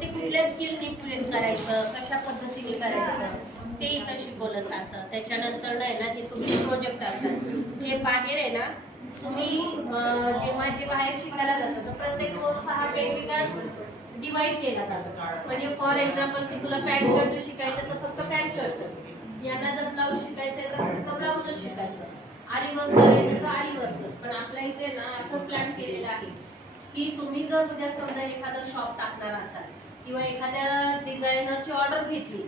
ते कुठल्या skill implement करायचं, कशा पद्धतीने करायचं ते इथं शिकवलं जातं. त्याच्यानंतर नाही ना ते तुमचे प्रोजेक्ट असतात जे बाहेर आहे ना, तुम्ही जेव्हा हे बाहेर शिकायला जातं तर प्रत्येक कोर्स हा वेगवेगळा डिवाइड केला जातो. म्हणजे फॉर एक्झाम्पल की तुला पॅन्ट शर्ट शिकायचं तर फक्त पॅन्ट शर्ट, यांना जर ब्लाऊज शिकायचं तर फक्त ब्लाऊजच शिकायचं, आरी वर्क करायचं तर आरी वर्कच. पण आपल्या इथे ना असं प्लॅन केलेलं आहे की तुम्ही जर उद्या समजा एखादं शॉप टाकणार असाल किंवा एखाद्या डिझायनरची ऑर्डर घेतली,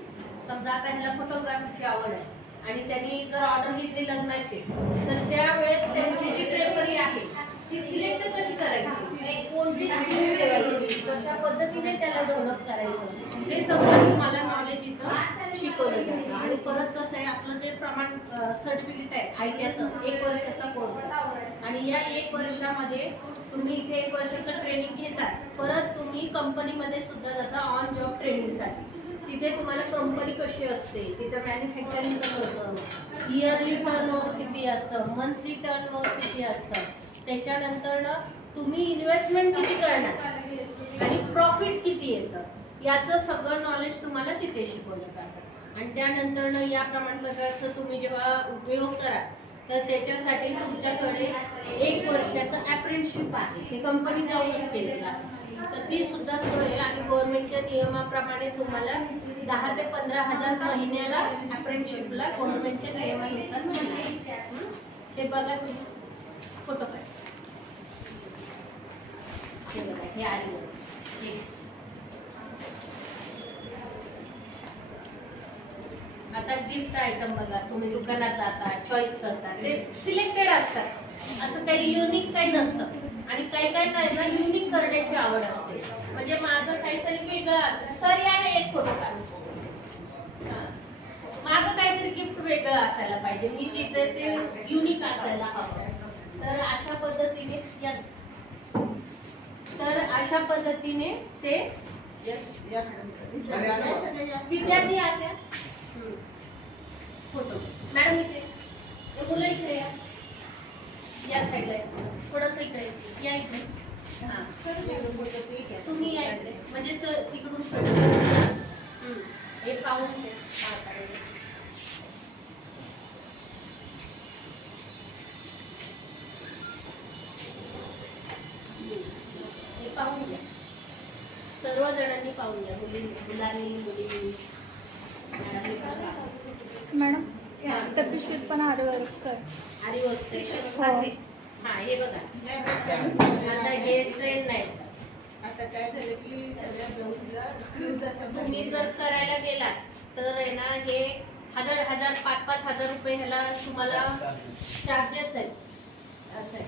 समजा आता ह्याला फोटोग्राफीची आवड आहे आणि त्यांनी जर ऑर्डर घेतली लग्नाची, तर त्यावेळेस त्यांची जी ड्रेपरी आहे ती सिलेक्ट कशी करायची, कोणती थीम ठेवायची, कशा पद्धतीने त्याला डेव्हलप करायचं, हे सगळं तुम्हाला नॉलेज इथं शिकवलं जातं. आणि परत कसं आहे, आपलं जे प्रमाण सर्टिफिकेट आहे आयटीआयचं 1 वर्षाचा कोर्स आहे आणि या 1 वर्षामध्ये तुम्ही इथे 1 वर्षाचं ट्रेनिंग घेतात, परत तुम्ही कंपनीमध्ये सुद्धा जाता ऑन जॉब ट्रेनिंगसाठी. तिथे तुम्हाला कंपनी कशी असते, तिथे मॅन्युफॅक्चरिंग कसं होतं, इयरली टर्नओव्हर किती असतं, मंथली टर्नओव्हर किती असतं, त्याच्यानंतर ना तुम्ही इन्व्हेस्टमेंट किती करणार आणि प्रॉफिट किती येतं, याचं सगळं नॉलेज तुम्हाला तिथे शिकवलं जातं. आणि त्यानंतर ना या प्रमाणपत्राचं तुम्ही जेव्हा उपयोग कराल तर त्याच्यासाठी तुमच्याकडे 1 वर्षाचं अप्रेंटिसशिप आहे, ते कंपनी जाऊनच केलं जातं. तर ती सुद्धा सोय आणि गव्हर्नमेंटच्या नियमाप्रमाणे तुम्हाला 10 ते 15,000 महिन्याला अप्रेंटिसशिपला गव्हर्नमेंटच्या नियमानुसार मिळणार. ते बघा तुम्ही फोटो काढ. हे बघा, हे आली हे आता गिफ्ट आयटम बघा, तुम्ही दुकानात जाता चॉईस करता, ते सिलेक्टेड असतात, असं काही युनिक काही नसतं. आणि काही काही नाही ना युनिक करण्याची आवड असते, म्हणजे माझं काहीतरी वेगळं असतं. सर या ना एक फोटो काढू, माझं काहीतरी गिफ्ट वेगळं असायला पाहिजे, मी तिथे ते युनिक असायला हवं. तर अशा पद्धतीने ते विद्यार्थी आहेत. फोटो मॅडम इथे, मुलं इकडे या साईडला थोडस इकडे या, इकडे हा तुम्ही या इकडे, म्हणजे तिकडून हे पाहून घ्या. हे पाहून घ्या, सर्व जणांनी पाहून घ्या, मुलांनी मुलींनी. मॅडम त्या पिशवीत पण आरी वर्क हा हे बघा, आता हे ट्रेंड नाही. आता काय झालं की तुम्ही जर करायला गेलात तर आहे ना, हे 1000 5,000 रुपये ह्याला तुम्हाला चार्जेस आहेत, असं आहे.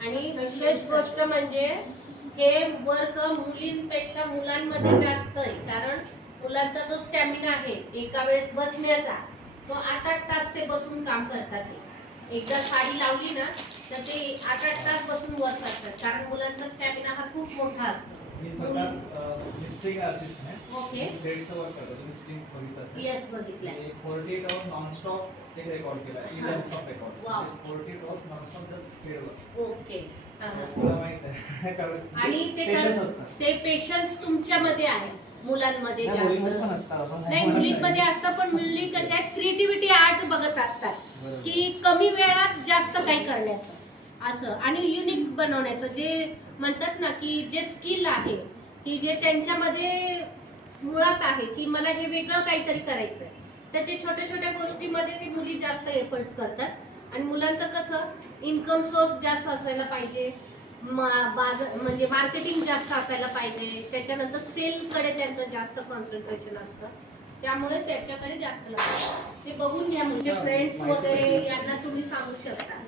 आणि विशेष गोष्ट म्हणजे हे वर्क मुलींपेक्षा मुलांमध्ये जास्त आहे, कारण मुलांचा जो स्टॅमिना आहे एका वेळेस बसण्याचा, तो 8-8 तास ते बसून काम करतात. एकदा साडी लावली ना तर ते 8-8 तास बसून वर्क करतात, कारण मुलांचा स्टॅमिना हा खूप मोठा असतो. मी स्वतः स्ट्रिंग आर्टिस्ट आहे. ओके, थ्रेडचं वर्क करतो. तुम्ही स्ट्रिंग बघितलं असेल. यस, बघितलंय. 48 आवर्स नॉन स्टॉप ते रेकॉर्ड केला आहे. Non stop record. Wow. 48 hours non stop just thread work. Okay. तुला माहित आहे कारण आणि पेशन्स असतात. ते पेशन्स तुमच्यामध्ये आहे, मुलांमध्ये नाही, जास्त मुलींमध्ये पण असतं असं नाही, मुलींमध्ये असतं, पण मुली कशा आहेत क्रिएटिव्हिटी आर्ट बघत असतात की कमी वेळात जास्त काही करण्याचं असं, आणि युनिक बनवण्याचं, जे म्हणतात ना की जे स्किल आहे की जे त्यांच्यामध्ये मुळात आहे की मला हे वेगळं काहीतरी करायचंय, तर ते छोट्या छोट्या गोष्टीमध्ये ती मुली जास्त एफर्ट्स करतात. आणि मुलांचं कसं इन्कम सोर्स जास्त असायला पाहिजे, म्हणजे मार्केटिंग जास्त असायला पाहिजे, त्याच्यानंतर सेलकडे त्यांचं जास्त कॉन्सन्ट्रेशन असतं, त्यामुळे त्याच्याकडे जास्त लक्ष. ते बघून घ्या, म्हणजे फ्रेंड्स वगैरे यांना तुम्ही सांगू शकता.